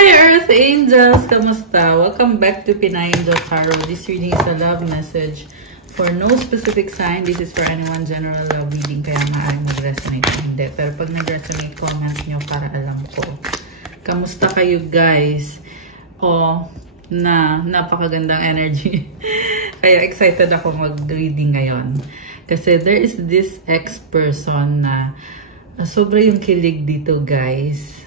Hi Earth Angels! Kamusta? Welcome back to Pinay Angel Tarot. This reading is a love message for no specific sign. This is for anyone, general love reading, kaya maaaring mag-resonate o hindi. Pero pag nag-resonate, comment nyo para alam ko. Kamusta kayo guys? Napakagandang energy. Kaya excited ako mag-reading ngayon. Kasi there is this ex-person na sobra yung kilig dito guys.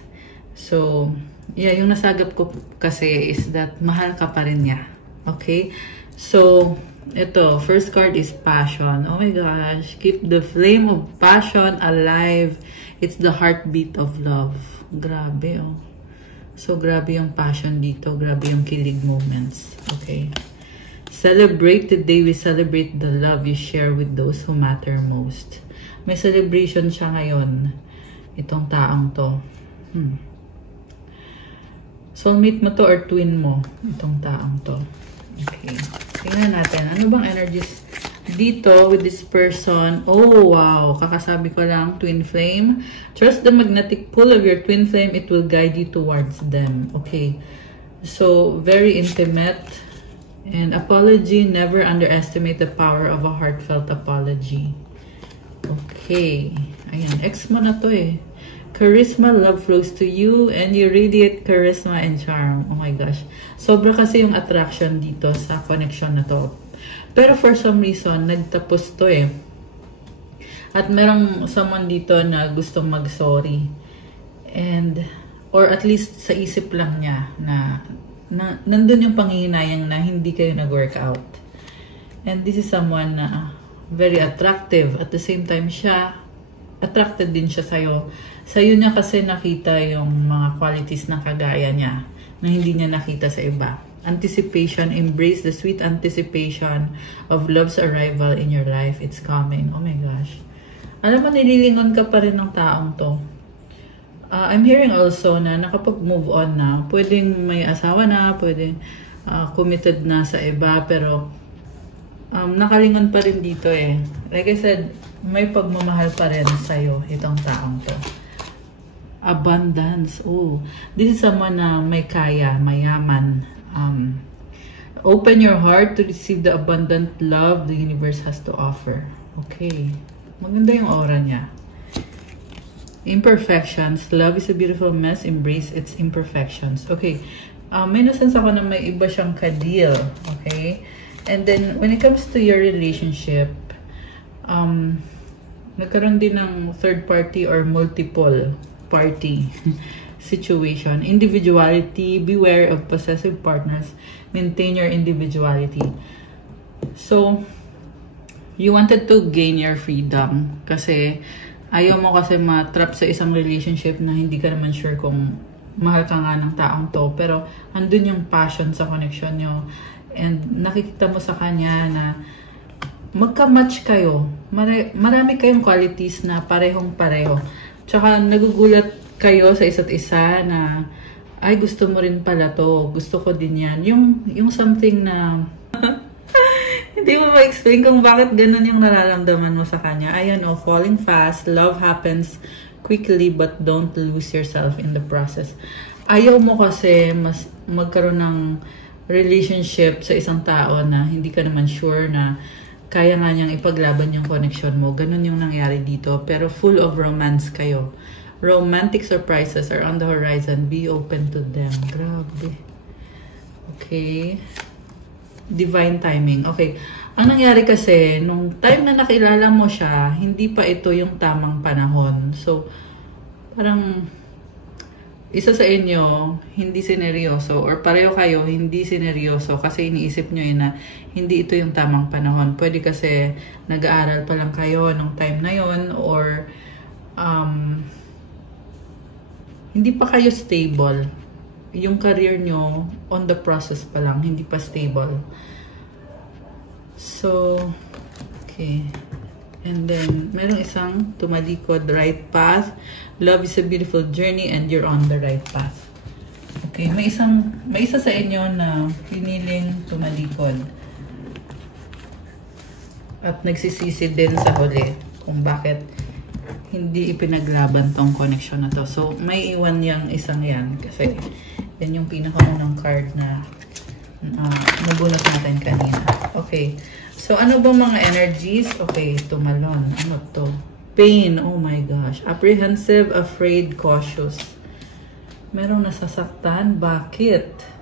So, yeah, yung nasagap ko kasi is that mahal ka pa rin niya. Okay? So, ito, first card is passion. Oh my gosh. Keep the flame of passion alive. It's the heartbeat of love. Grabe, oh. So, grabe yung passion dito. Grabe yung kilig moments. Okay? Celebrate today. We celebrate the love you share with those who matter most. May celebration siya ngayon. Itong taong to. Soulmate mo to or twin mo? Itong taong to. Okay. Tingnan natin. Ano bang energies dito with this person? Oh, wow. Kakasabi ko lang, twin flame. Trust the magnetic pull of your twin flame. It will guide you towards them. Okay. So, very intimate. And apology. Never underestimate the power of a heartfelt apology. Okay. Ayan. Ex mo na to eh. Charisma, love flows to you, and you radiate charisma and charm. Oh my gosh. Sobra kasi yung attraction dito sa connection na to. Pero for some reason, nagtapos to eh. At merong someone dito na gustong mag-sorry. And, or at least sa isip lang niya na nandun yung panghihinayang na hindi kayo nag-workout. And this is someone na very attractive. At the same time, attracted din siya sa'yo. Sa'yo niya kasi nakita yung mga qualities na kagaya niya na hindi niya nakita sa iba. Anticipation, embrace the sweet anticipation of love's arrival in your life. It's coming. Oh my gosh. Alam mo, nililingon ka pa rin ng taong to. I'm hearing also na nakapag-move on na. Pwedeng may asawa na, pwedeng committed na sa iba, pero nakalingon pa rin dito eh. Like I said, may pagmamahal pa rin sa'yo itong taong to. Abundance. Oh, this is someone na may kaya, mayaman. Open your heart to receive the abundant love the universe has to offer. Okay. Maganda yung aura niya. Imperfections. Love is a beautiful mess. Embrace its imperfections. Okay. May nasense ako na may iba siyang ka-deal. Okay. And then, when it comes to your relationship, nagkaroon din ng third party or multiple party situation. Individuality. Beware of possessive partners. Maintain your individuality. So, you wanted to gain your freedom kasi ayaw mo kasi ma-trap sa isang relationship na hindi ka naman sure kung mahal ka nga ng taong to. Pero, andun yung passion sa connection nyo. And nakikita mo sa kanya na magka-match kayo. Marami kayong qualities na parehong-pareho. Tsaka nagugulat kayo sa isa't isa na ay gusto mo rin pala to. Gusto ko din yan. Yung something na hindi mo ma-explain kung bakit ganun yung nararamdaman mo sa kanya. Ayan o, falling fast. Love happens quickly but don't lose yourself in the process. Ayaw mo kasi mas magkaroon ng relationship sa isang tao na hindi ka naman sure na kaya nga niyang ipaglaban yung connection mo. Ganun yung nangyari dito. Pero full of romance kayo. Romantic surprises are on the horizon. Be open to them. Grabe. Okay. Divine timing. Okay. Ang nangyari kasi, nung time na nakilala mo siya, hindi pa ito yung tamang panahon. So, parang isa sa inyo, hindi sineryoso, or pareho kayo, hindi sineryoso kasi iniisip nyo yun na hindi ito yung tamang panahon. Pwede kasi nag-aaral pa lang kayo nung time na yun, or hindi pa kayo stable. Yung career nyo, on the process pa lang, hindi pa stable. So, okay. And then, merong isang tumalikod, right path. Love is a beautiful journey and you're on the right path. Okay, may isa sa inyo na piniling tumalikod. At nagsisisi din sa huli kung bakit hindi ipinaglaban tong connection na to. So, may iwan yung isang yan kasi Yan yung pinakaunang card na nabunot natin kanina. Okay. So, ano ba mga energies? Okay, tumalon. Ano to? Pain. Oh my gosh. Apprehensive, afraid, cautious. Merong nasasaktan. Bakit?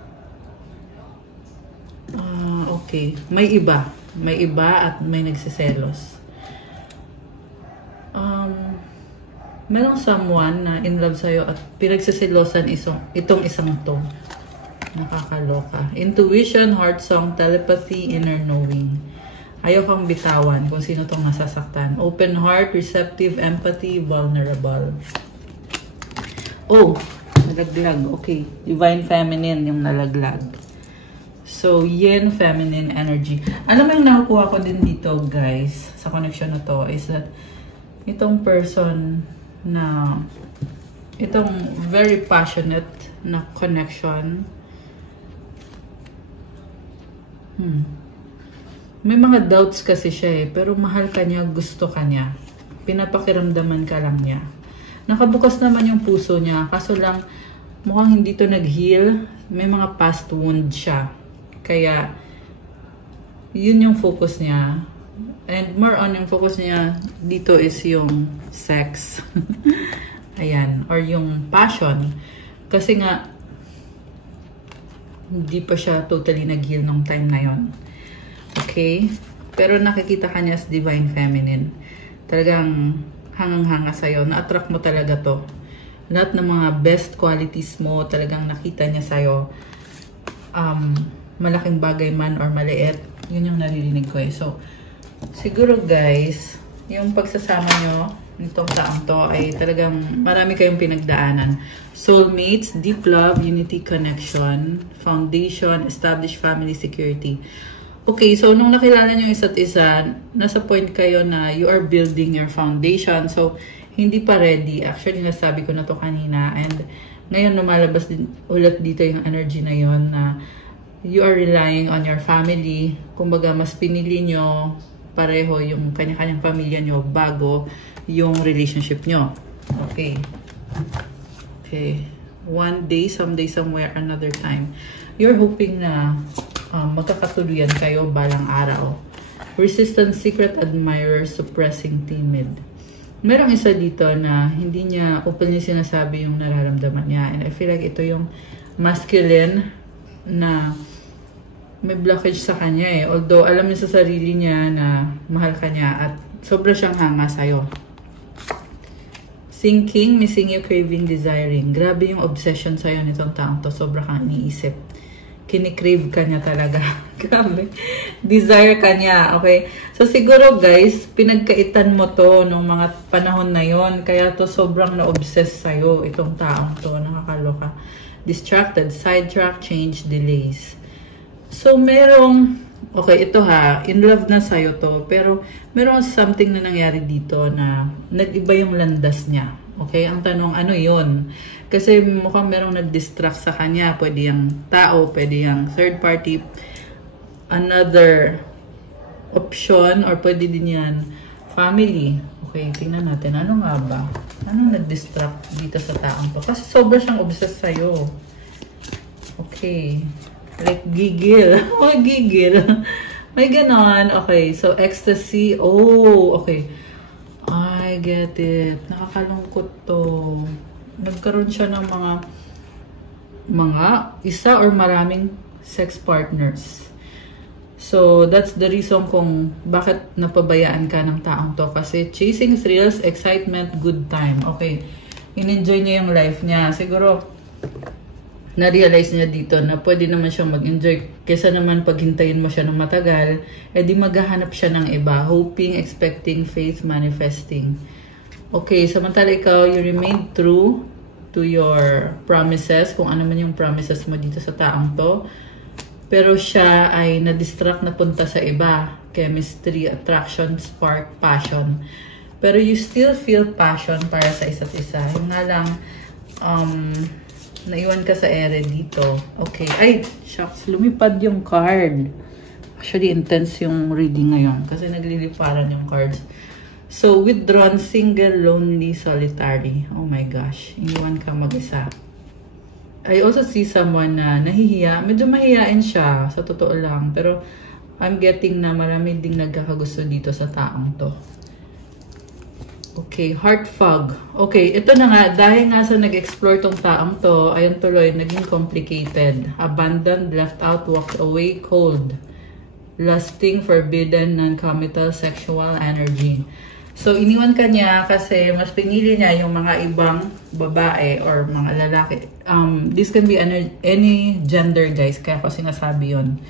Okay. May iba. May iba at may nagsiselos. Merong someone na in love sa'yo at pinagsisilosan itong isang to. Nakakaloka. Intuition, heart song, telepathy, inner knowing. Ayaw kang bitawan kung sino tong nasasaktan. Open heart, receptive, empathy, vulnerable. Oh, nalaglag. Okay. Divine feminine yung nalaglag. So, yin, feminine energy. Alam mo yung nakukuha ko din dito, guys, sa connection na to, is that itong person na, itong very passionate na connection, may mga doubts kasi siya pero mahal ka niya, gusto ka niya. Pinapakiramdaman ka lang niya. Nakabukas naman yung puso niya, kaso lang mukhang hindi to nag-heal. May mga past wound siya. Kaya, yun yung focus niya. And more on yung focus niya dito is yung sex. Ayan. Or yung passion. Kasi nga, hindi pa siya totally nag-heal nung time na yon. Okay? Pero nakikita ka niya as divine feminine. Talagang hangang-hanga sa'yo. Na-attract mo talaga to. Lahat ng mga best qualities mo, talagang nakita niya sa'yo. Malaking bagay man or maliit, yun yung naririnig ko eh. So, siguro guys, yung pagsasama nyo nitong taong to ay talagang marami kayong pinagdaanan. Soulmates, deep love, unity, connection, foundation, established family security. Okay, so nung nakilala nyo isa't isa, nasa point kayo na you are building your foundation. So, hindi pa ready. Actually, nasabi ko na to kanina. And ngayon lumalabas din ulit dito yung energy na yon na you are relying on your family. Kumbaga, mas pinili nyo pareho yung kanya-kanyang pamilya nyo bago yung relationship nyo. Okay. Okay. One day, someday, somewhere, another time. You're hoping na magkakatuluyan kayo balang araw. Resistant, secret admirer, suppressing, timid. Merong isa dito na hindi niya openly sinasabi yung nararamdaman niya. And I feel like ito yung masculine na may blockage sa kanya eh. Although, alam niya sa sarili niya na mahal ka niya at sobra siyang hanga sa'yo. Thinking, missing you, craving, desiring. Grabe yung obsession sa'yo nitong taong to. Sobra kang iniisip. Kinikrave ka niya talaga. Grabe. Desire ka niya. Okay? So, siguro guys, pinagkaitan mo to nung mga panahon na yon. Kaya to sobrang na-obsess sa'yo itong taong to. Nakakaloka. Distracted, sidetrack, change, delays. So, merong, okay, ito ha, in love na sa'yo to, pero merong something na nangyari dito na nag-iba yung landas niya. Okay? Ang tanong, ano yun? Kasi mukhang merong nag-distract sa kanya. Pwede yung tao, pwede yung third party, another option, or pwede din yan family. Okay, tingnan natin. Ano nga ba? Anong nag-distract dito sa taong to? Kasi sobra siyang obsessed sa'yo. Okay. Like, gigil. Oh, gigil. May ganon. Okay. So, ecstasy. Oh, okay. I get it. Nakakalungkot to. Nagkaroon siya ng mga isa or maraming sex partners. So, that's the reason kung bakit napabayaan ka ng taong to. Kasi chasing thrills, excitement, good time. Okay. In-enjoy niya yung life niya. Siguro, na-realize niya dito na pwede naman siyang mag-enjoy. Kesa naman paghintayin mo siya ng matagal, edi maghahanap siya ng iba. Hoping, expecting, faith, manifesting. Okay, samantala ikaw, you remain true to your promises. Kung ano man yung promises mo dito sa taong to. Pero siya ay na-distract na punta sa iba. Chemistry, attraction, spark, passion. Pero you still feel passion para sa isa't isa. Yung nga lang, naiwan ka sa ere dito. Okay. Ay, shucks. Lumipad yung card. Actually, intense yung reading ngayon. Kasi nagliliparan yung cards. So, withdrawn, single, lonely, solitary. Oh my gosh. Iniwan ka mag-isa. I also see someone na nahihiya. Medyo mahihiyain siya, sa totoo lang. Pero, I'm getting na marami ding nagkakagusto dito sa taong to. Okay, heart fog. Okay, ito na nga. Dahil nga sa nag-explore tong taong to, ayun tuloy, naging complicated. Abandoned, left out, walked away, cold. Lusting, forbidden, non-committal, sexual energy. So, iniwan ka niya kasi mas pinili niya yung mga ibang babae or mga lalaki. This can be any gender, guys. Kaya ko sinasabi yun.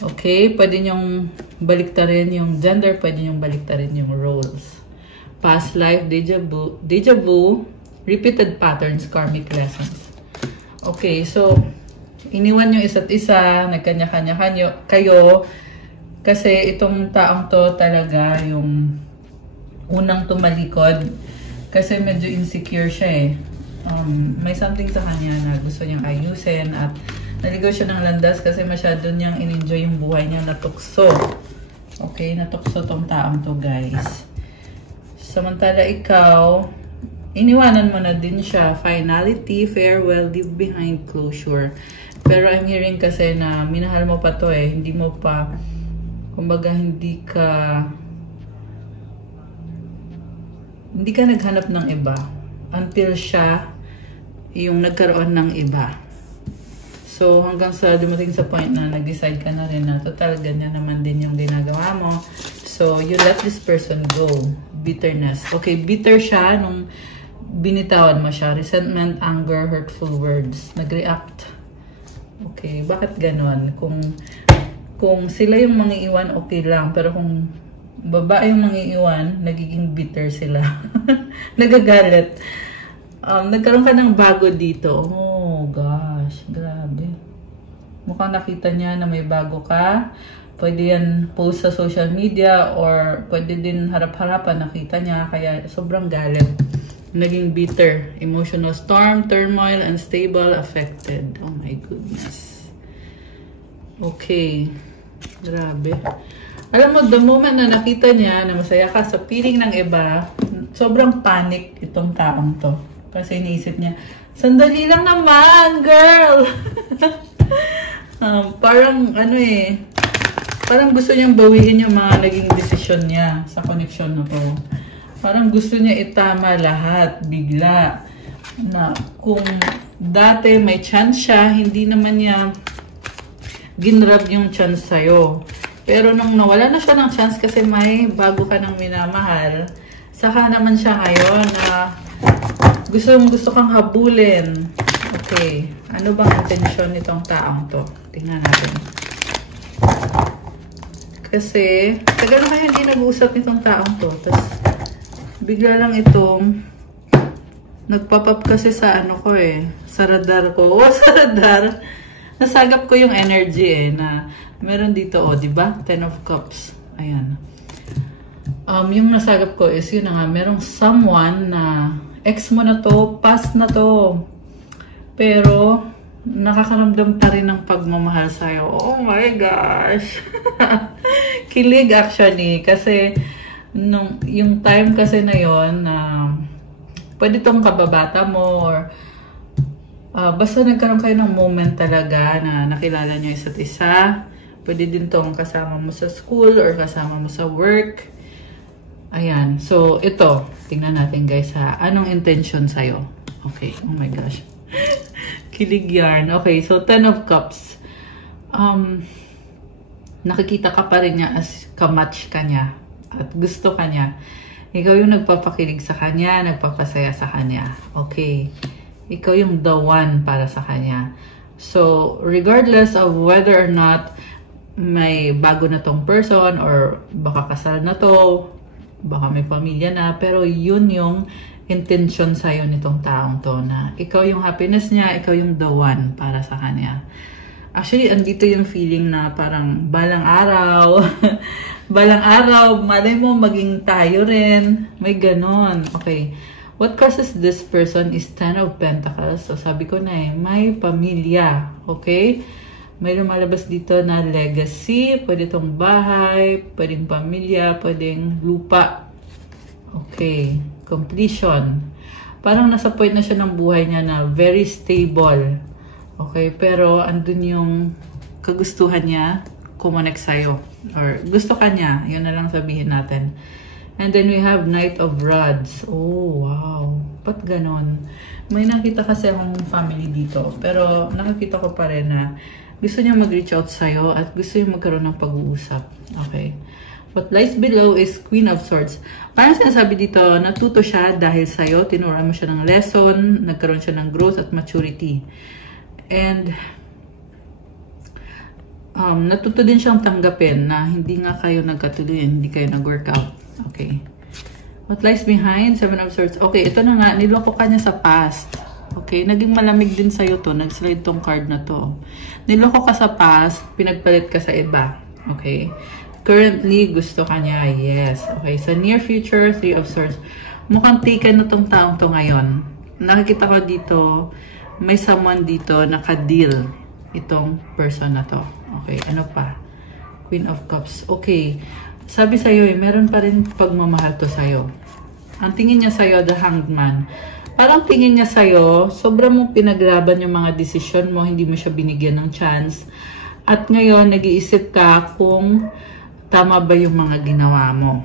Okay? Pwede niyong baliktarin yung gender. Pwede niyong baliktarin yung roles. Past life, deja vu, repeated patterns, karmic lessons. Okay, so, iniwan yung isa't isa, nagkanya-kanya kayo, kasi itong taong to talaga yung unang tumalikod, kasi medyo insecure siya eh. May something sa kanya na gusto niyang ayusin at naligaw siya ng landas kasi masyado niyang in-enjoy yung buhay niya, natukso. Okay, natukso tong taong to, guys. Samantala ikaw, iniwanan mo na din siya. Finality, farewell, leave behind, closure. Pero I'm hearing kasi na minahal mo pa to eh. Hindi mo pa, kumbaga hindi ka naghanap ng iba. Until siya yung nagkaroon ng iba. So hanggang sa dumating sa point na nag-decide ka na rin na total ganyan naman din yung ginagawa mo. So you let this person go. Bitterness. Okay, bitter siya nung binitawan mo siya. Resentment, anger, hurtful words. Nag-react. Okay, bakit ganon? Kung sila yung mangiiwan, okay lang. Pero kung babae yung mangiiwan, nagiging bitter sila. Nagagalit. Nagkaroon ka ng bago dito. Oh gosh, grabe. Mukhang nakita niya na may bago ka. Pwede yan post sa social media or pwede din harap-harapan nakita niya. Kaya sobrang galit. Naging bitter. Emotional storm, turmoil, unstable, affected. Oh my goodness. Okay. Grabe. Alam mo, the moment na nakita niya na masaya ka sa piling ng iba, sobrang panic itong taong to. Kasi iniisip niya, sandali lang naman, girl! Parang, parang gusto niyang bawiin yung mga naging desisyon niya sa connection na to. Parang gusto niya itama lahat, bigla. Na kung dati may chance siya, hindi naman niya ginrab yung chance sa'yo. Pero nung nawala na siya ng chance kasi may bago ka ng minamahal, saka naman siya ngayon na gusto kang habulin. Okay. Ano bang intensyon nitong taong to? Tingnan natin. Kasi, tagal na kaya hindi nag-uusap nitong taong to. Tapos, bigla lang itong nagpapap kasi sa ko sa radar ko. Sa radar. Nasagap ko yung energy na meron dito, di ba? 10 of Cups. Ayan. Yung nasagap ko is yun na nga, merong someone na ex mo na to, past na to. Pero, nakakaramdam pa rin ng pagmamahal sa'yo. Oh my gosh! Kilig actually. Kasi, yung time kasi na yon pwede tong kababata mo or basta nagkaroon kayo ng moment talaga na nakilala nyo isa't isa. Pwede din tong kasama mo sa school or kasama mo sa work. Ayan. So, ito. Tingnan natin guys ha. Anong intention sa'yo? Okay. Oh my gosh. Kilig yarn. Okay. So, 10 of Cups. Nakikita ka pa rin niya as kamatch ka niya. At gusto ka niya. Ikaw yung nagpapakilig sa kanya. Nagpapasaya sa kanya. Okay. Ikaw yung the one para sa kanya. So, regardless of whether or not may bago na tong person or baka kasal na to, baka may pamilya na, pero yun yung intention sa'yo nitong taong to na ikaw yung happiness niya, ikaw yung the one para sa kanya. Actually, andito yung feeling na parang balang araw, balang araw, malay mo maging tayo rin. May ganon. Okay. What causes this person is 10 of Pentacles. So, sabi ko na may pamilya. Okay? May lumalabas dito na legacy. Pwede itong bahay, pwedeng pamilya, pwedeng lupa. Okay. Completion. Parang nasa point na siya ng buhay niya na very stable. Okay, pero andun yung kagustuhan niya, kumonek sa'yo. Or gusto ka niya, yun na lang sabihin natin. And then we have Knight of Rods. Oh, wow. Ba't ganon? May nakita kasi akong family dito. Pero nakikita ko pa rin na gusto niya mag-reach out sa'yo at gusto niya magkaroon ng pag-uusap. Okay. What lies below is Queen of Swords. Parang sinasabi dito, natuto siya dahil sa'yo. Tinuruan mo siya ng lesson. Nagkaroon siya ng growth at maturity. And natuto din siyang tanggapin na hindi nga kayo nagkatuluyan, hindi kayo nag-workout. Okay. What lies behind? Seven of Swords. Okay, ito na nga, niloko ka niya sa past. Okay, naging malamig din sa'yo to. Nag-slide tong card na to. Niloko ka sa past, pinagpalit ka sa iba. Okay. Currently, gusto ka niya. Yes. Okay, sa near future, Three of Swords. Mukhang taken na tong taong to ngayon. Nakikita ko dito, may someone dito naka-deal itong person na to. Okay, ano pa? Queen of Cups. Okay, sabi sa'yo meron pa rin pagmamahal to sa'yo. Ang tingin niya sa'yo, the Hanged Man. Parang tingin niya sa'yo, sobrang mong pinaglaban yung mga desisyon mo, hindi mo siya binigyan ng chance. At ngayon, nag-iisip ka kung tama ba yung mga ginawa mo.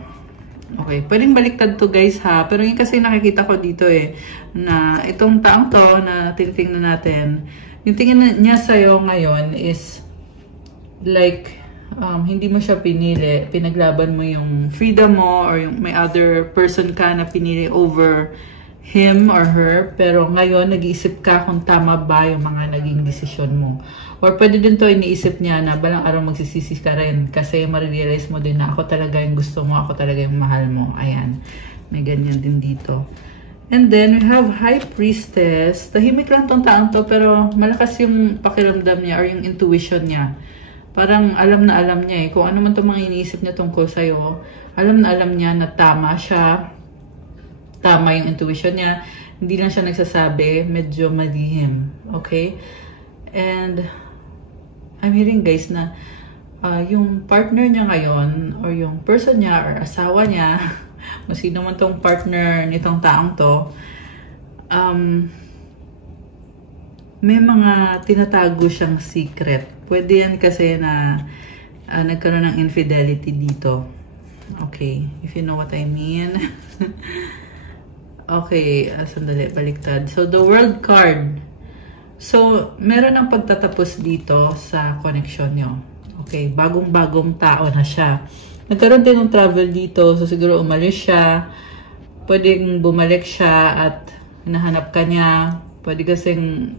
Okay, pwedeng baliktad to guys ha, pero yun kasi nakikita ko dito na itong taong to na tinitingnan natin, yung tingin niya sa'yo ngayon is like, hindi mo siya pinili, pinaglaban mo yung freedom mo or yung may other person ka na pinili over him or her, pero ngayon nag-iisip ka kung tama ba yung mga naging desisyon mo. Or pwede din to iniisip niya na balang araw magsisisi ka rin kasi marirealize mo din na ako talaga yung gusto mo, ako talaga yung mahal mo. Ayan, may ganyan din dito. And then we have High Priestess. Tahimik lang tong taong to pero malakas yung pakiramdam niya or yung intuition niya. Parang alam na alam niya kung ano man itong mga iniisip niya tungkol sa'yo. Alam na alam niya na tama siya. Tama yung intuition niya. Hindi lang siya nagsasabi. Medyo malihim. Okay? And I'm hearing guys na yung partner niya ngayon or yung person niya or asawa niya, kung sino man tong partner nitong taong to, may mga tinatago siyang secret. Pwede yan kasi na nagkaroon ng infidelity dito. Okay, if you know what I mean. Okay, sandali, baliktad. So, the World card. So, meron ng pagtatapos dito sa connection nyo. Okay, bagong-bagong tao na siya. Nagkaroon din ng travel dito, so siguro umalis siya. Pwedeng bumalik siya at hinahanap ka niya. Pwede kasing,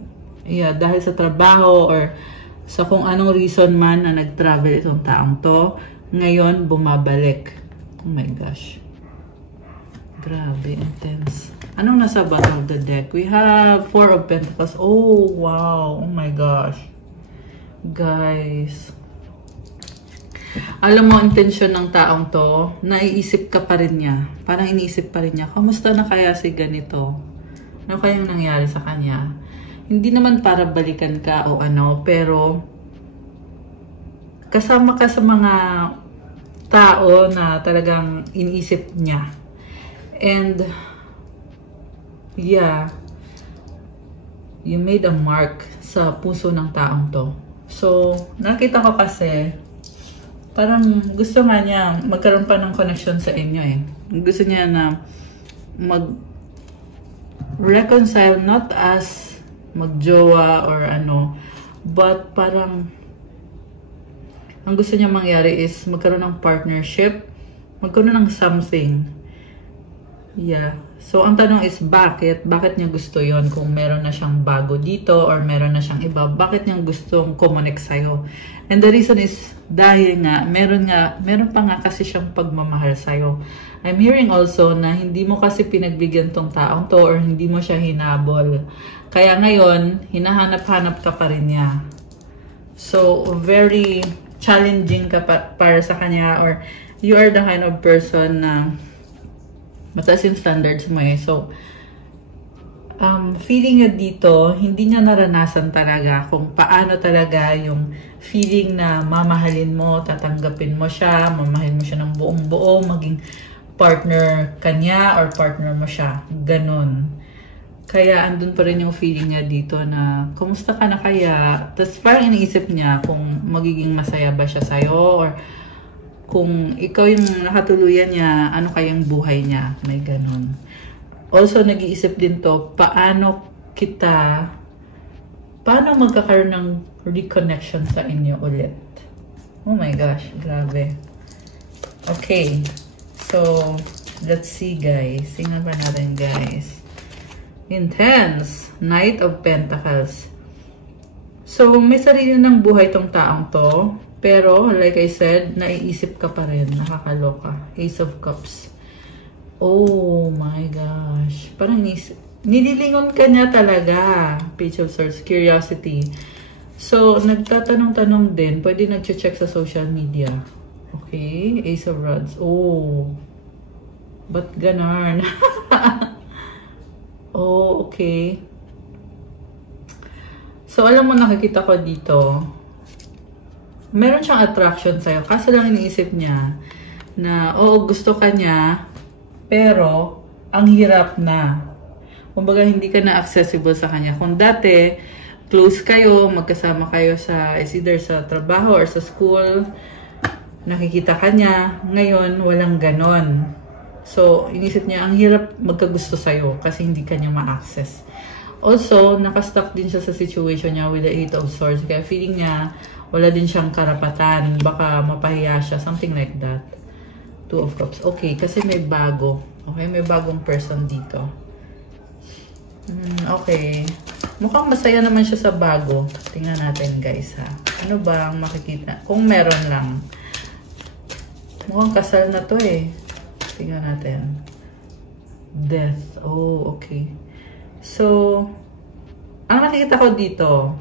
dahil sa trabaho or sa kung anong reason man na nag-travel itong taong to, ngayon bumabalik. Oh my gosh. Grabe, intense. Anong nasa bottom of the deck? We have Four of Pentacles. Oh, wow. Oh my gosh. Guys. Alam mo, intensyon ng taong to, naiisip ka pa rin niya. Parang iniisip pa rin niya, kamusta na kaya si ganito? Ano kayang nangyari sa kanya? Hindi naman para balikan ka o ano, pero kasama ka sa mga tao na talagang iniisip niya. And yeah, you made a mark sa puso ng taong to. So, nakita ko kasi parang gusto nga niya magkaroon pa ng connection sa inyo Gusto niya na mag-reconcile, not as magjowa or ano, but parang ang gusto niya mangyari is magkaroon ng partnership, magkaroon ng something. Yeah. So, ang tanong is bakit? Bakit niya gusto yon? Kung meron na siyang bago dito or meron na siyang iba, bakit niya gustong kumonek sa'yo? And the reason is dahil nga, meron pa nga kasi siyang pagmamahal sa'yo. I'm hearing also na hindi mo kasi pinagbigyan tong taong to or hindi mo siya hinabol. Kaya ngayon, hinahanap-hanap ka pa rin niya. So, very challenging ka para sa kanya or you are the kind of person na mataas yung standards mo So, feeling niya dito, hindi niya naranasan talaga kung paano talaga yung feeling na mamahalin mo, tatanggapin mo siya, mamahalin mo siya ng buong buo, maging partner kanya or partner mo siya. Ganon. Kaya andun pa rin yung feeling niya dito na, kumusta ka na kaya? Tapos parang iniisip niya kung magiging masaya ba siya sa'yo or kung ikaw yung nakatuluyan niya, ano kayang buhay niya? May ganun. Also, nag-iisip din to, paano magkakaroon ng reconnection sa inyo ulit? Oh my gosh, grabe. Okay, so, let's see guys. Tingnan pa natin guys. Intense. Knight of Pentacles. So, may sarili ng buhay tong taong to. Pero, like I said, naiisip ka pa rin. Nakakaloka. Ace of Cups. Oh my gosh. Parang nililingon ka niya talaga. Page of Swords. Curiosity. So, nagtatanong-tanong din. Pwede nag-check sa social media. Okay. Ace of Rods. Oh. Ba't ganon? Oh, okay. So, alam mo, nakikita ko dito, meron siyang attraction sa'yo. Kaso lang iniisip niya na, oo, gusto ka niya, pero, ang hirap na. Kumbaga, hindi ka na accessible sa kanya. Kung dati, close kayo, magkasama kayo sa, either sa trabaho or sa school, nakikita ka niya, ngayon, walang ganon. So, inisip niya, ang hirap magkagusto sa'yo kasi hindi ka niya ma-access. Also, nakastuck din siya sa situation niya with the Eight of Swords. Kaya feeling niya, wala din siyang karapatan. Baka mapahiya siya. Something like that. Two of Cups. Okay, kasi may bago. Okay, may bagong person dito. Okay. Mukhang masaya naman siya sa bago. Tingnan natin guys ha. Ano ba ang makikita? Kung meron lang. Mukhang kasal na to eh. Tingnan natin. Death. Oh, okay. So, ang nakikita ko dito,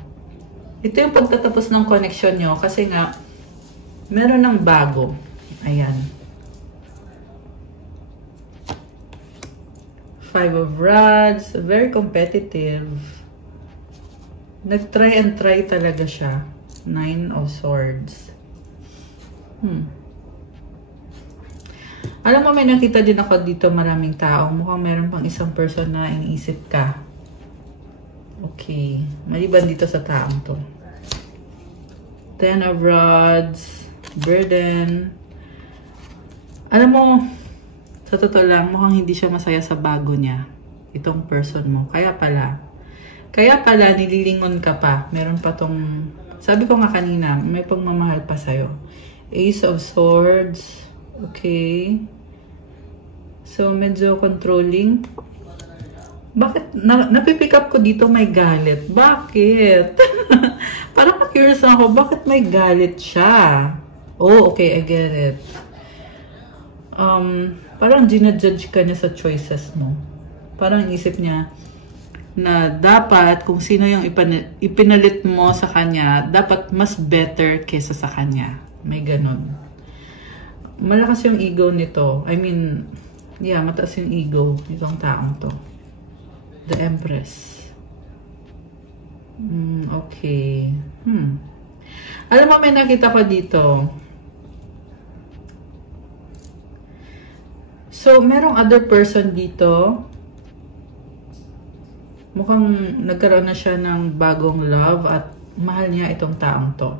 ito yung pagtatapos ng connection nyo kasi nga, meron ng bago. Ayan. Five of Rods. Very competitive. Nag-try and try talaga siya. Nine of Swords. Alam mo, may nakita din ako dito maraming tao. Mukhang meron pang isang person na iniisip ka. Okay. Maliban dito sa taong to. Ten of Rods. Burden. Alam mo, sa totoo lang, mukhang hindi siya masaya sa bago niya. Itong person mo. Kaya pala, nililingon ka pa. Meron pa tong, sabi ko nga kanina, may pagmamahal pa sa'yo. Ace of Swords. Okay. So, medyo controlling. Bakit? Napipick up ko dito may galit. Bakit? Parang na-curious ako, bakit may galit siya? Oh, okay, I get it. Parang ginajudge ka niya sa choices mo. Parang isip niya na dapat, kung sino yung ipinalit mo sa kanya, dapat mas better kesa sa kanya. May ganun. Malakas yung ego nito. I mean, yeah, mataas yung ego nitong taong to. The Empress. Okay. Alam mo, may nakita ko dito. So, merong other person dito. Mukhang nagkaroon na siya ng bagong love at mahal niya itong taong to.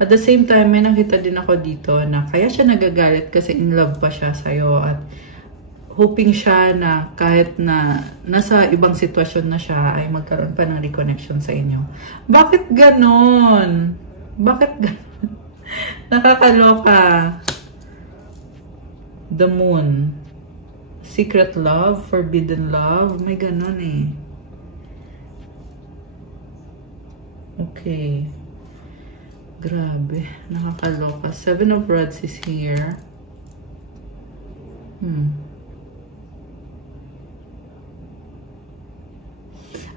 At the same time, may nakita din ako dito na kaya siya nagagalit kasi in love pa siya sa'yo at hoping siya na kahit na nasa ibang sitwasyon na siya ay magkaroon pa ng reconnection sa inyo. Bakit ganon? Bakit ganon? Nakakaloka. The Moon. Secret love, forbidden love. May ganon eh. Okay. Grabe. Nakakaloka. Seven of Rods is here.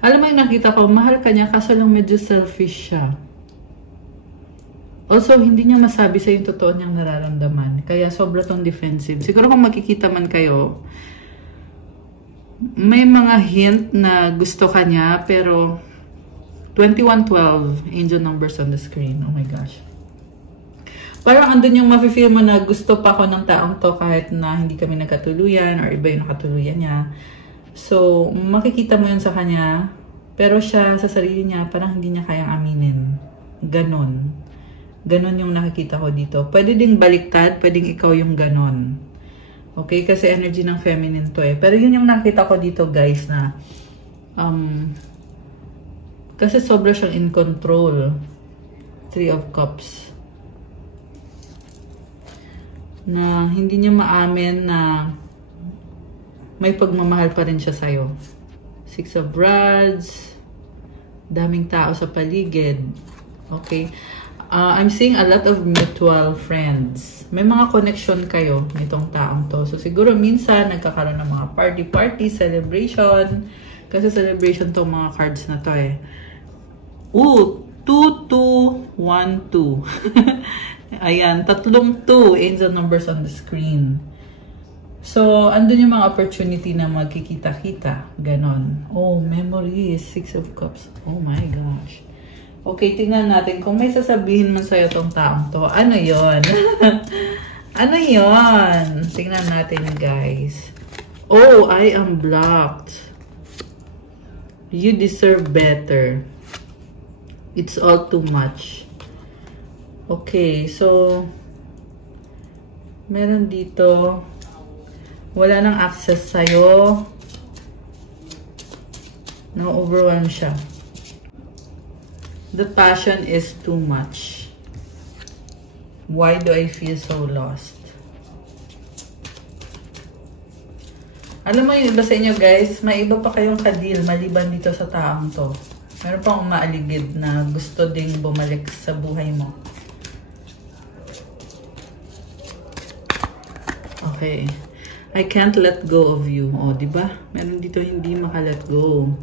Alam mo yung nakita ko, mahal ka niya kaso lang medyo selfish siya. Also, hindi niya masabi sa yung totoo niyang nararamdaman. Kaya sobra tong defensive. Siguro kung makikita man kayo, may mga hint na gusto ka niya, pero 2112, angel numbers on the screen. Oh my gosh. Parang andun yung mafe-feel mo na gusto pa ako ng taong to kahit na hindi kami nagkatuluyan or iba yung nakatuluyan niya. So, makikita mo yun sa kanya, pero siya sa sarili niya, parang hindi niya kayang aminin. Ganon. Ganon yung nakikita ko dito. Pwede ding baliktad, pwedeng ikaw yung ganon. Okay? Kasi energy ng feminine to eh. Pero yun yung nakita ko dito guys na kasi sobra siyang in control. Three of Cups. Na hindi niya maamin na may pagmamahal pa rin siya sa'yo. Six of Rods. Daming tao sa paligid. Okay? I'm seeing a lot of mutual friends. May mga connection kayo nitong taong to. So, siguro minsan nagkakaroon ng mga party, celebration. Kasi celebration tong mga cards na to eh. Ooh! 2, 2, 1, 2. Ayan, tatlong 2 angel numbers on the screen. So, andun yung mga opportunity na magkikita-kita. Ganon. Oh, memories. 6 of Cups. Oh my gosh. Okay, tingnan natin. Kung may sasabihin man sa'yo tong taong to, ano yon? Ano yon? Tingnan natin, guys. Oh, I am blocked. You deserve better. It's all too much. Okay, so meron dito wala nang access sa'yo. Na-overwhelm siya. The passion is too much. Why do I feel so lost? Alam mo yung iba sa inyo guys, may iba pa kayong kadil maliban dito sa taong to. Meron pang umaaligid na gusto ding bumalik sa buhay mo. Okay. I can't let go of you. O, diba? Meron dito hindi maka-let go.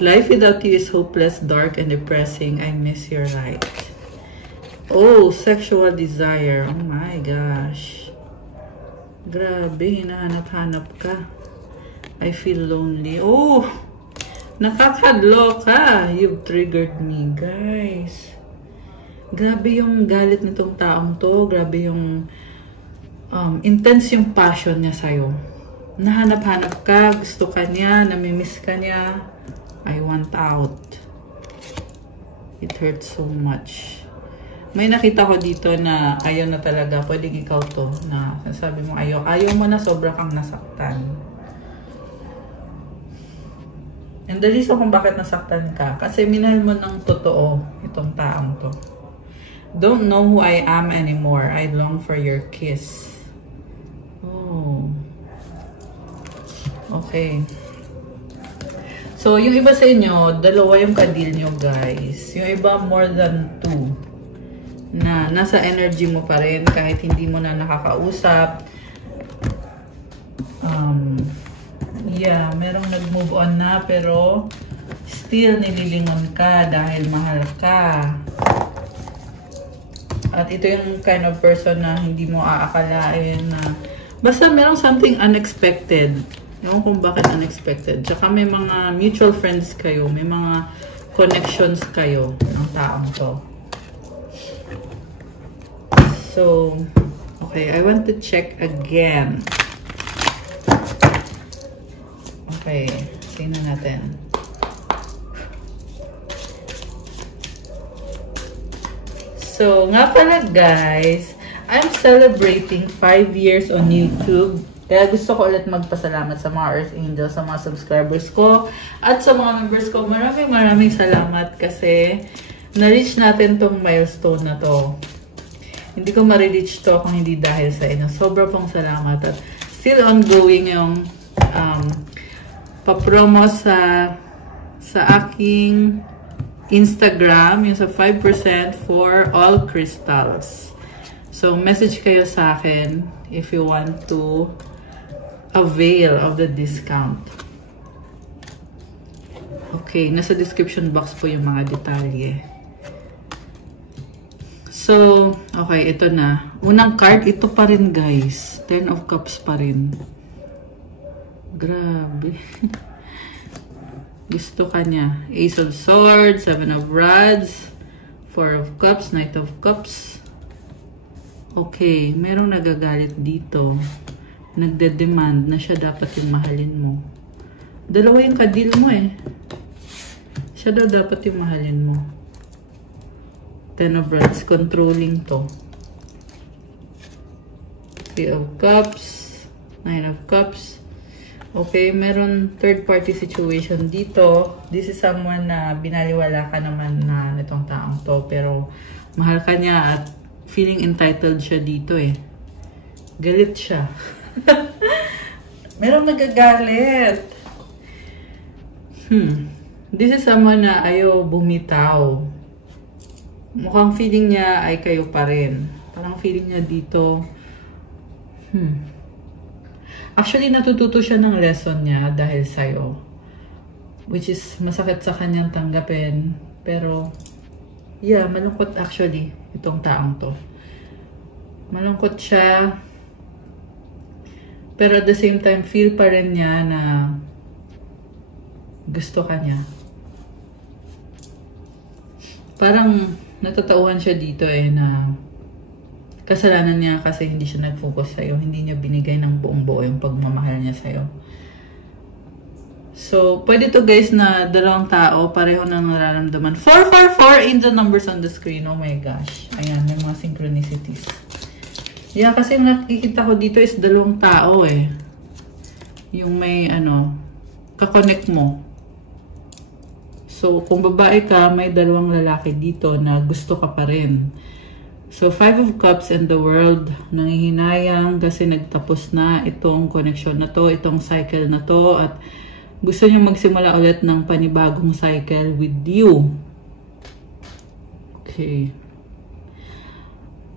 Life without you is hopeless, dark, and depressing. I miss your light. Oh, sexual desire. Oh my gosh. Grabe, hinahanap-hanap ka. I feel lonely. Oh, nakakadloka. You've triggered me, guys. Grabe yung galit nitong taong to. Grabe yung intense yung passion niya sa'yo. Nahanap-hanap ka, gusto ka niya, namimiss ka niya. I want out. It hurts so much. May nakita ko dito na ayaw na talaga. Pwedeng ikaw to. Na sabi mo ayaw. Ayaw mo na sobra kang nasaktan. And the reason kung bakit nasaktan ka. Kasi minahal mo ng totoo itong taong to. Don't know who I am anymore. I long for your kiss. Oh. Okay. So, yung iba sa inyo, dalawa yung kadil nyo, guys. Yung iba, more than 2. Na nasa energy mo pa rin kahit hindi mo na nakakausap. Yeah, merong nag-move on na pero still nililingon ka dahil mahal ka. At ito yung kind of person na hindi mo aakalain na basta merong something unexpected. Ewan kung bakit unexpected. Tsaka may mga mutual friends kayo. May mga connections kayo ng taong to. So, okay. I want to check again. Okay. Tingnan natin. So, nga pala guys, I'm celebrating 5 years on YouTube. Kaya gusto ko ulit magpasalamat sa mga Earth Angels, sa mga subscribers ko, at sa mga members ko. Maraming salamat kasi na-reach natin tong milestone na to. Hindi ko ma-reach to kung hindi dahil sa inyo. Sobra pong salamat. At still ongoing yung papromo sa aking Instagram, yung sa 5% for all crystals. So, message kayo sa akin if you want to avail of the discount. Okay, nasa description box po yung mga detalye. So, okay, ito na. Unang card, ito pa rin guys. 10 of Cups pa rin. Grabe. Gusto ka niya. Ace of Swords, 7 of Rods, 4 of Cups, Knight of Cups. Okay, merong nagagalit dito. nagde-demand na siya dapat yung mahalin mo. Dalawa yung kadil mo eh. Siya daw dapat yung mahalin mo. Ten of Wands, controlling to. Three of Cups, Nine of Cups. Okay, meron third party situation dito. This is someone na binaliwala ka naman na nitong taong to, pero mahal ka niya at feeling entitled siya dito eh. Galit siya. Merong nagagalit. This is someone na ayaw bumitaw. Mukhang feeling niya ay kayo pa rin. Parang feeling niya dito. Actually, natututo siya ng lesson niya dahil sa'yo. Which is masakit sa kanyang tanggapin. Pero, yeah, malungkot actually itong taong to. Malungkot siya. Pero at the same time, feel pa rin niya na gusto ka niya. Parang natatauhan siya dito eh na kasalanan niya kasi hindi siya nag-focus sa'yo. Hindi niya binigay ng buong-buo yung pagmamahal niya sa'yo. So, pwede to guys na dalawang tao, pareho na nararamdaman. 444 angel numbers on the screen. Oh my gosh. Ayan, may mga synchronicities. Yeah, kasi nakikita ko dito is dalawang tao eh. Yung may kakonect mo. So, kung babae ka, may dalawang lalaki dito na gusto ka pa rin. So, Five of Cups and the World, nangihinayang kasi nagtapos na itong connection na to, itong cycle na to, at gusto niyo magsimula ulit ng panibagong cycle with you. Okay.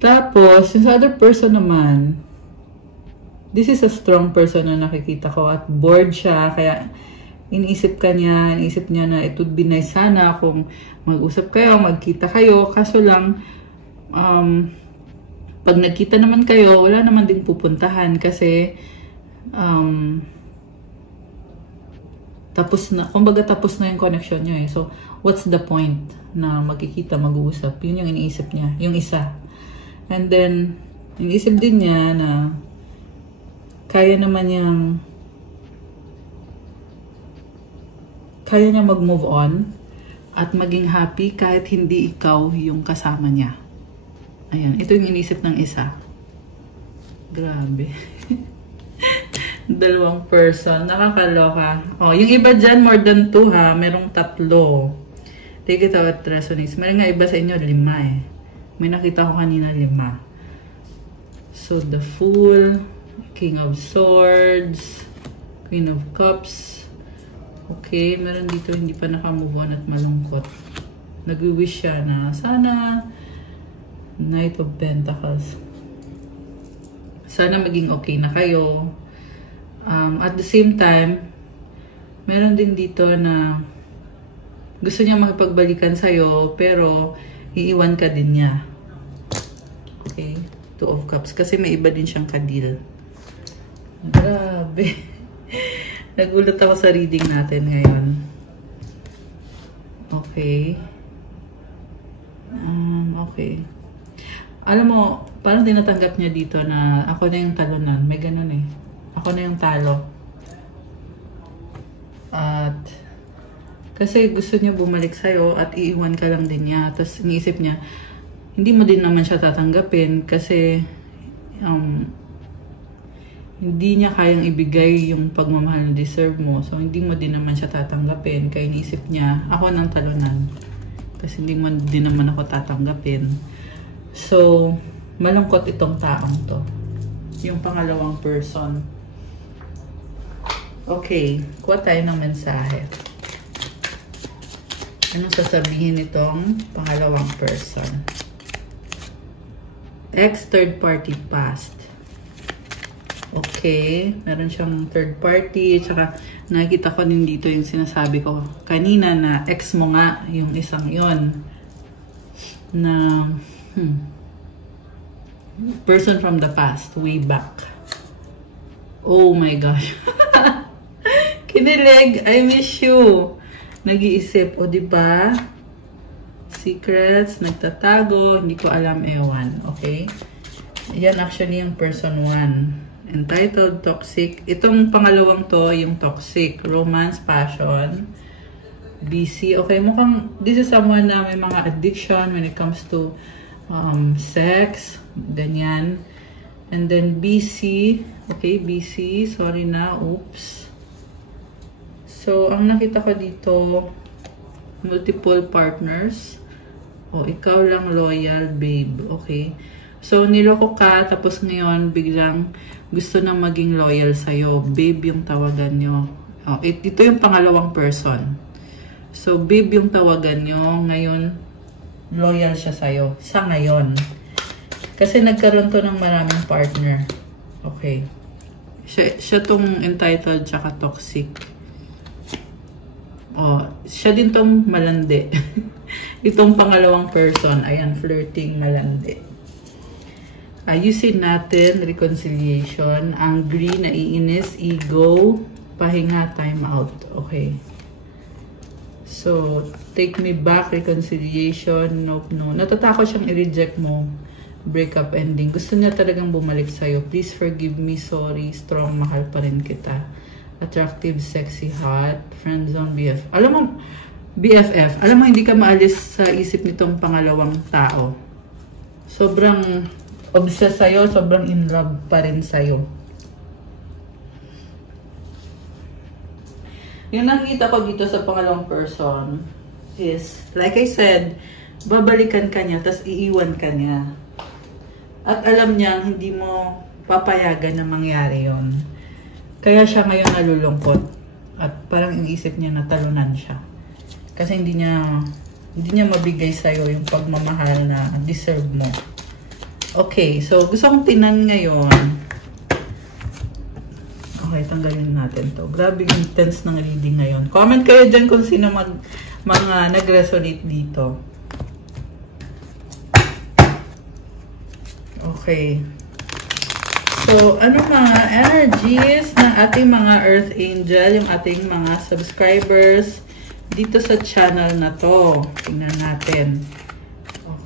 Tapos, yung sa other person naman, this is a strong person na nakikita ko at bored siya, kaya iniisip niya na it would be nice sana kung mag-usap kayo, magkita kayo, kaso lang, pag nagkita naman kayo, wala naman din pupuntahan kasi, kumbaga tapos na yung connection niya eh. So, what's the point na magkikita, mag-uusap? Yun yung iniisip niya, yung isa. And then, iniisip din niya na kaya niya mag-move on at maging happy kahit hindi ikaw yung kasama niya. Ayan, ito yung iniisip ng isa. Grabe. Dalawang person. Nakakaloka. Oh, yung iba dyan, more than 2 ha. Merong 3. Take it out, resonates. Meron nga iba sa inyo, 5 eh. May nakita ko kanina 5. So, the Fool, King of Swords, Queen of Cups. Okay, meron dito hindi pa nakamove on at malungkot. Nag-wish siya na sana Knight of Pentacles. Sana maging okay na kayo. At the same time, meron din dito na gusto niya makipagbalikan sa'yo, pero iiwan ka din niya. Okay? 2 of Cups. Kasi may iba din siyang kadil. Grabe. Nagulat ako sa reading natin ngayon. Okay. Okay. Alam mo, parang tinatanggap niya dito na ako na yung talunan. May ganun eh. Ako na yung talo. At kasi gusto niya bumalik sa'yo at iiwan ka lang din niya. Tapos iniisip niya, hindi mo din naman siya tatanggapin kasi hindi niya kayang ibigay yung pagmamahal na deserve mo. So, hindi mo din naman siya tatanggapin. Kaya iniisip niya, ako nang talunan. Kasi hindi mo din naman ako tatanggapin. So, malungkot itong taong to. Yung pangalawang person. Okay, kuha tayo ng mensahe. Anong sasabihin itong pangalawang person? Ex, third party, past. Okay, meron siyang third party. Tsaka nakikita ko din dito yung sinasabi ko kanina na ex mo nga yung isang yon na person from the past, way back. Oh my gosh. Kinilig, I miss you. Nag-iisip, o diba? Secrets, nagtatago, hindi ko alam, ewan. Okay? Yan actually yung person 1. entitled, toxic. Itong pangalawang to, yung toxic. Romance, passion, BC. Okay, mukhang this is someone na may mga addiction when it comes to sex, ganyan. And then BC. Okay, BC. Sorry na. Oops. So, ang nakita ko dito, multiple partners. O, ikaw lang loyal, babe. Okay. So, niloko ka, tapos ngayon, biglang gusto na maging loyal sa'yo. Babe yung tawagan nyo. O, ito yung pangalawang person. So, babe yung tawagan nyo. Ngayon, loyal siya sa'yo. Sa ngayon. Kasi nagkaroon to ng maraming partner. Okay. Siya tong entitled tsaka toxic. Oh, siya din tong malandi. Itong pangalawang person. Ayan, flirting, malandi. Ayusin natin, reconciliation. Angry, naiinis, ego, pahinga, time out. Okay. So, take me back, reconciliation, nope, no. Natatakot siyang i-reject mo. Breakup ending. Gusto niya talagang bumalik sa'yo. Please forgive me, sorry, strong, mahal pa rin kita. Attractive, sexy, hot, friendzone, BFF. Alam mo, BFF, alam mo, hindi ka maalis sa isip nitong pangalawang tao. Sobrang obsessed sa'yo, sobrang in love pa rin sa'yo. Yung nakikita ko dito sa pangalawang person is, like I said, babalikan ka niya, tas iiwan ka niya. At alam niya, hindi mo papayagan na mangyari yon. Kaya siya ngayon nalulungkot. At parang iniisip niya na talunan siya. Kasi hindi niya mabigay sa'yo yung pagmamahal na deserve mo. Okay, so gusto kong tinan ngayon. Okay, tanggalin natin to. Grabe yung intense ng reading ngayon. Comment kayo dyan kung sino mga nag-resonate dito. Okay. So, ano mga energies ng ating mga Earth Angel, yung ating mga subscribers dito sa channel na to. Tingnan natin.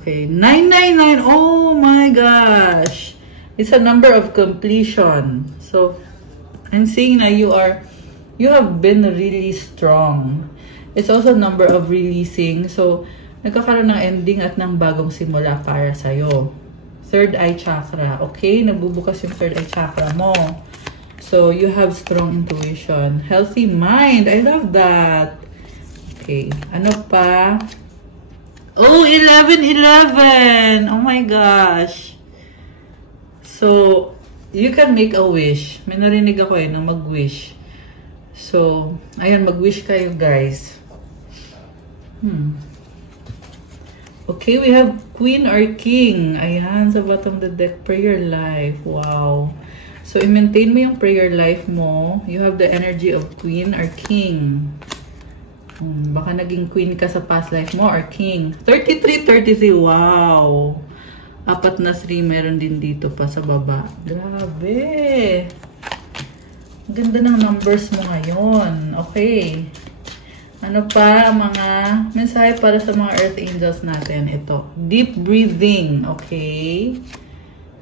Okay. 999. Oh my gosh. It's a number of completion. So, I'm seeing na you have been really strong. It's also a number of releasing. So, nagkakaroon ng ending at ng bagong simula para sa'yo. Third eye chakra. Okay? Nagbubukas yung third eye chakra mo. So, you have strong intuition. Healthy mind. I love that. Okay. Ano pa? Oh, 11-11. Oh my gosh. So, you can make a wish. May narinig ako na mag-wish. So, ayan, mag-wish kayo, guys. Okay, we have Queen or King. Ayan, sa bottom of the deck, prayer life. Wow. So, i-maintain mo yung prayer life mo. You have the energy of Queen or King. Baka naging Queen ka sa past life mo or King. 33. Wow. 4 na 3 meron din dito pa sa baba. Grabe. Ganda ng numbers mo ngayon. Okay. Ano pa mga mensahe para sa mga Earth Angels natin? Ito. Deep breathing. Okay.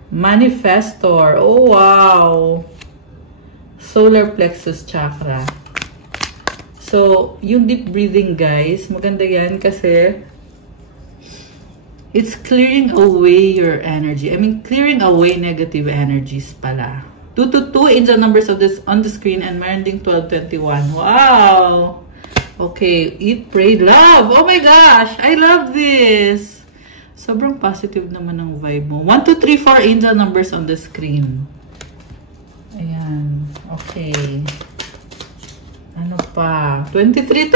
Manifestor. Oh, wow. Solar plexus chakra. So, yung deep breathing, guys, maganda yan kasi it's clearing away your energy. I mean, clearing away negative energies pala. 222 angel numbers of this on the screen and meron ding 1221. Wow! Okay, eat, pray, love. Oh my gosh! I love this! Sobrang positive naman ng vibe mo. 1, 2, 3, 4 angel numbers on the screen. Ayan. Okay. Ano pa? 23.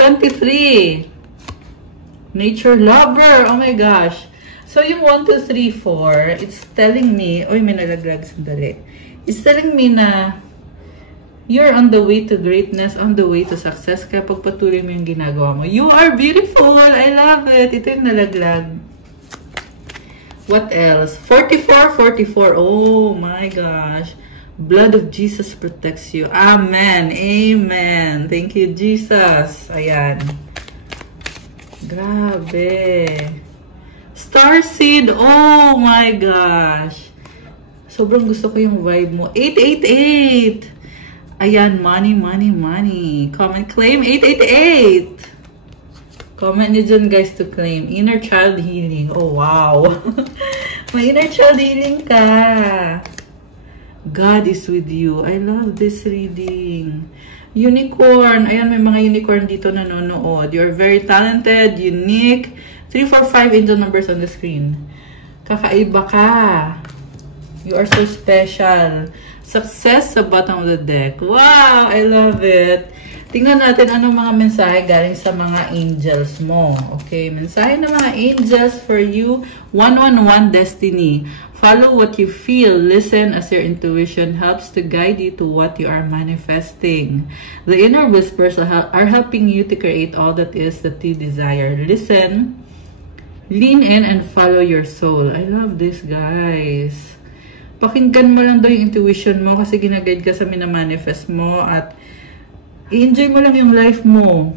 Nature lover. Oh my gosh. So, yung 1, 2, 3, 4, it's telling me, oy, may nalaglag sandali. It's telling me na you're on the way to greatness, on the way to success, kaya pagpatuloy mo yung ginagawa mo. You are beautiful! I love it! Ito yung nalaglag. What else? 44. Oh my gosh. Blood of Jesus protects you. Amen. Amen. Thank you, Jesus. Ayan. Grabe. Starseed. Oh my gosh. Sobrang gusto ko yung vibe mo. 888! Ayan, money, money, money. Comment, claim, 888! Comment nyo dyan, guys, to claim. Inner child healing. Oh, wow. May inner child healing ka. God is with you. I love this reading. Unicorn. Ayan, may mga unicorn dito nanonood. You're very talented, unique. 3, 4, 5 angel numbers on the screen. Kakaiba ka. You are so special. Success sa bottom of the deck. Wow! I love it. Tingnan natin anong mga mensahe galing sa mga angels mo. Okay, mensahe ng mga angels for you. 111 destiny. Follow what you feel. Listen as your intuition helps to guide you to what you are manifesting. The inner whispers are helping you to create all that is that you desire. Listen, lean in, and follow your soul. I love this, guys. Pakinggan mo lang daw yung intuition mo kasi ginaguide ka sa minamanifest mo at i-enjoy mo lang yung life mo.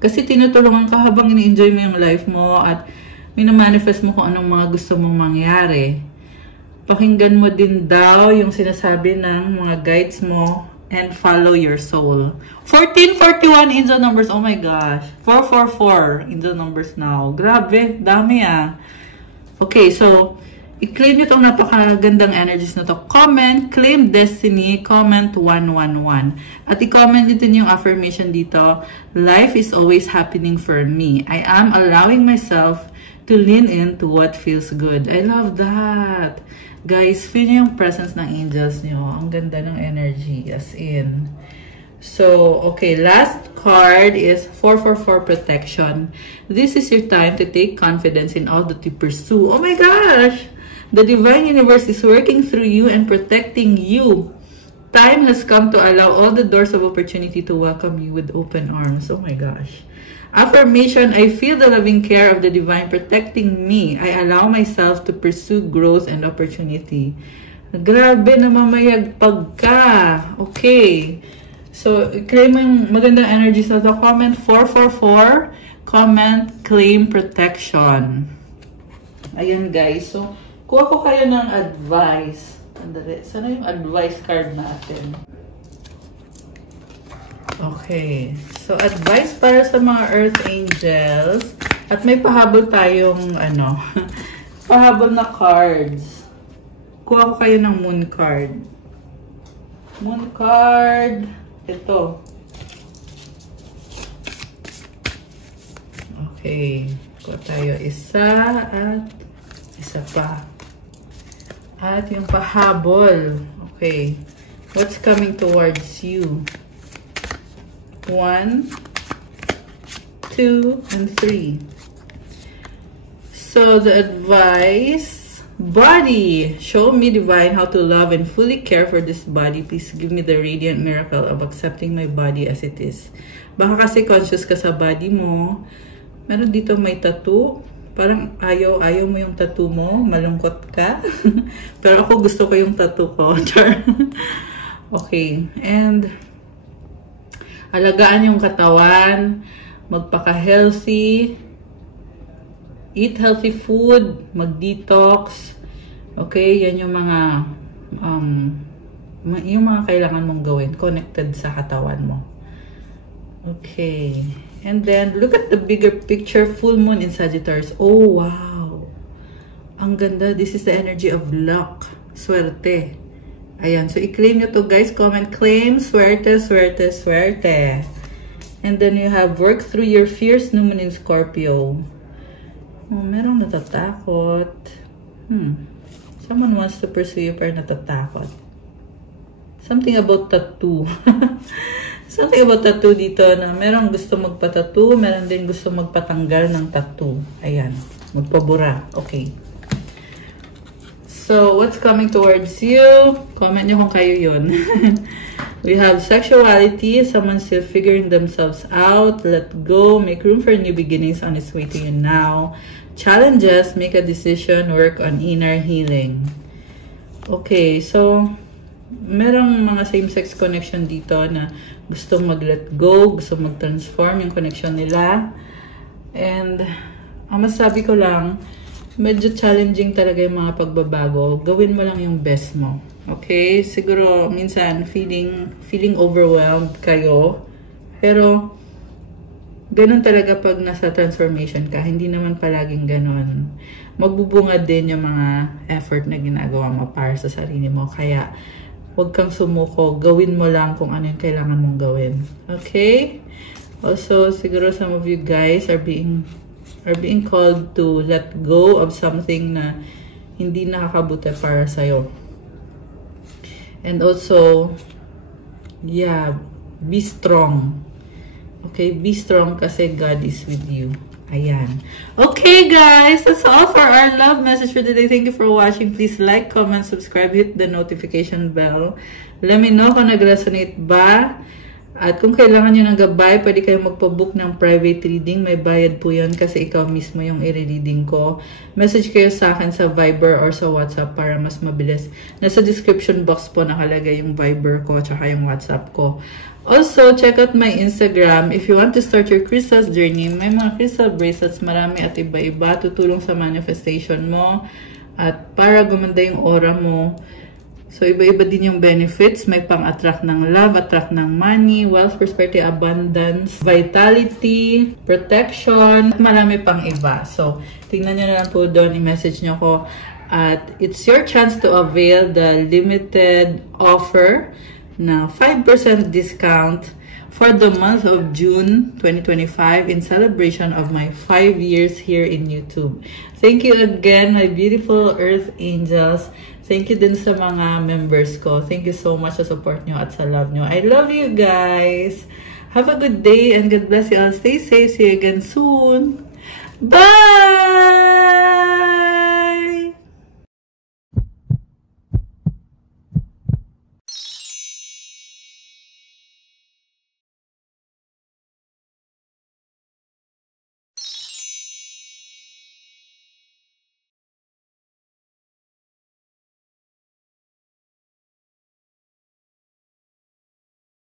Kasi tinutulungan ka habang ini-enjoy mo yung life mo at minamanifest mo kung anong mga gusto mong mangyari. Pakinggan mo din daw yung sinasabi ng mga guides mo and follow your soul. 1441 angel numbers. Oh my gosh. 444 angel numbers now. Grabe. Dami ah. Okay, so i-claim nyo itong napakagandang energies na to. Comment, claim destiny, comment 111. At i-comment nyo din yung affirmation dito. Life is always happening for me. I am allowing myself to lean into what feels good. I love that. Guys, feel nyo yung presence ng angels nyo. Ang ganda ng energy, as in. So, okay, last card is 444 protection. This is your time to take confidence in all that you pursue. Oh my gosh! The divine universe is working through you and protecting you. Time has come to allow all the doors of opportunity to welcome you with open arms. Oh my gosh. Affirmation, I feel the loving care of the divine protecting me. I allow myself to pursue growth and opportunity. Grabe na mamayagpag ka. Okay. So, claim yung magandang energies na to. Comment 444. Comment, claim protection. Ayan guys. So, kuha ko kayo ng advice. Andali. Sana yung advice card natin? Okay. So, advice para sa mga Earth Angels. At may pahabol tayong, pahabol na cards. Kuha ko kayo ng Moon card. Moon card. Ito. Okay. Kuha tayo isa at isa pa. At yung pahabol. Okay. What's coming towards you? 1, 2, and 3. So, the advice, body. Show me, divine, how to love and fully care for this body. Please give me the radiant miracle of accepting my body as it is. Baka kasi conscious ka sa body mo. Meron dito may tattoo. Parang ayaw mo yung tattoo mo. Malungkot ka. Pero ako gusto ko yung tattoo ko. Okay. And alagaan yung katawan. Magpaka-healthy. Eat healthy food. Mag-detox. Okay. Yan yung mga kailangan mong gawin. Connected sa katawan mo. Okay. And then, look at the bigger picture. Full moon in Sagittarius. Oh, wow. Ang ganda. This is the energy of luck. Swerte. Ayan. So, i-claim nyo to, guys. Comment, claim. Swerte, swerte, swerte. And then, you have work through your fears. New moon in Scorpio. Oh, merong natatakot. Someone wants to pursue you pero natatakot. Something about tattoo. Something about tattoo dito na merong gusto magpa-tattoo, meron din gusto magpatanggal ng tattoo. Ayan, magpabura. Okay. So, what's coming towards you? Comment nyo kung kayo yun. We have sexuality, someone still figuring themselves out, let go, make room for new beginnings on its way to you now. Challenges, make a decision, work on inner healing. Okay, so merong mga same-sex connection dito na gustong mag-let go, gustong mag-transform yung connection nila. And ang masasabi ko lang, medyo challenging talaga yung mga pagbabago, gawin mo lang yung best mo. Okay? Siguro, minsan, feeling overwhelmed kayo. Pero, ganun talaga pag nasa transformation ka. Hindi naman palaging ganun. Magbubunga din yung mga effort na ginagawa mo para sa sarili mo. Kaya, huwag kang sumuko. Gawin mo lang kung ano yung kailangan mong gawin. Okay? Also, siguro some of you guys are being called to let go of something na hindi nakakabuti para sa'yo. And also, yeah, be strong. Okay, be strong kasi God is with you. Ayan. Okay, guys, that's all for our love message for today. Thank you for watching. Please like, comment, subscribe, hit the notification bell. Let me know kung nag-resonate ba. At kung kailangan nyo ng gabay, pwede kayong magpabook ng private reading. May bayad po yun kasi ikaw mismo yung i-reading ko. Message kayo sa akin sa Viber or sa WhatsApp para mas mabilis. Nasa description box po nakalagay yung Viber ko at yung WhatsApp ko. Also, check out my Instagram. If you want to start your crystals journey, may mga crystal bracelets, marami at iba-iba. Tutulong sa manifestation mo at para gumanda yung aura mo. So, iba-iba din yung benefits. May pang-attract ng love, attract ng money, wealth, prosperity, abundance, vitality, protection, at marami pang iba. So, tingnan nyo na lang po doon, i-message nyo ko. At it's your chance to avail the limited offer na 5% discount for the month of June 2025 in celebration of my 5 years here in YouTube. Thank you again, my beautiful Earth Angels. Thank you din sa mga members ko. Thank you so much sa support nyo at sa love nyo. I love you guys. Have a good day and God bless you all. Stay safe. See you again soon. Bye!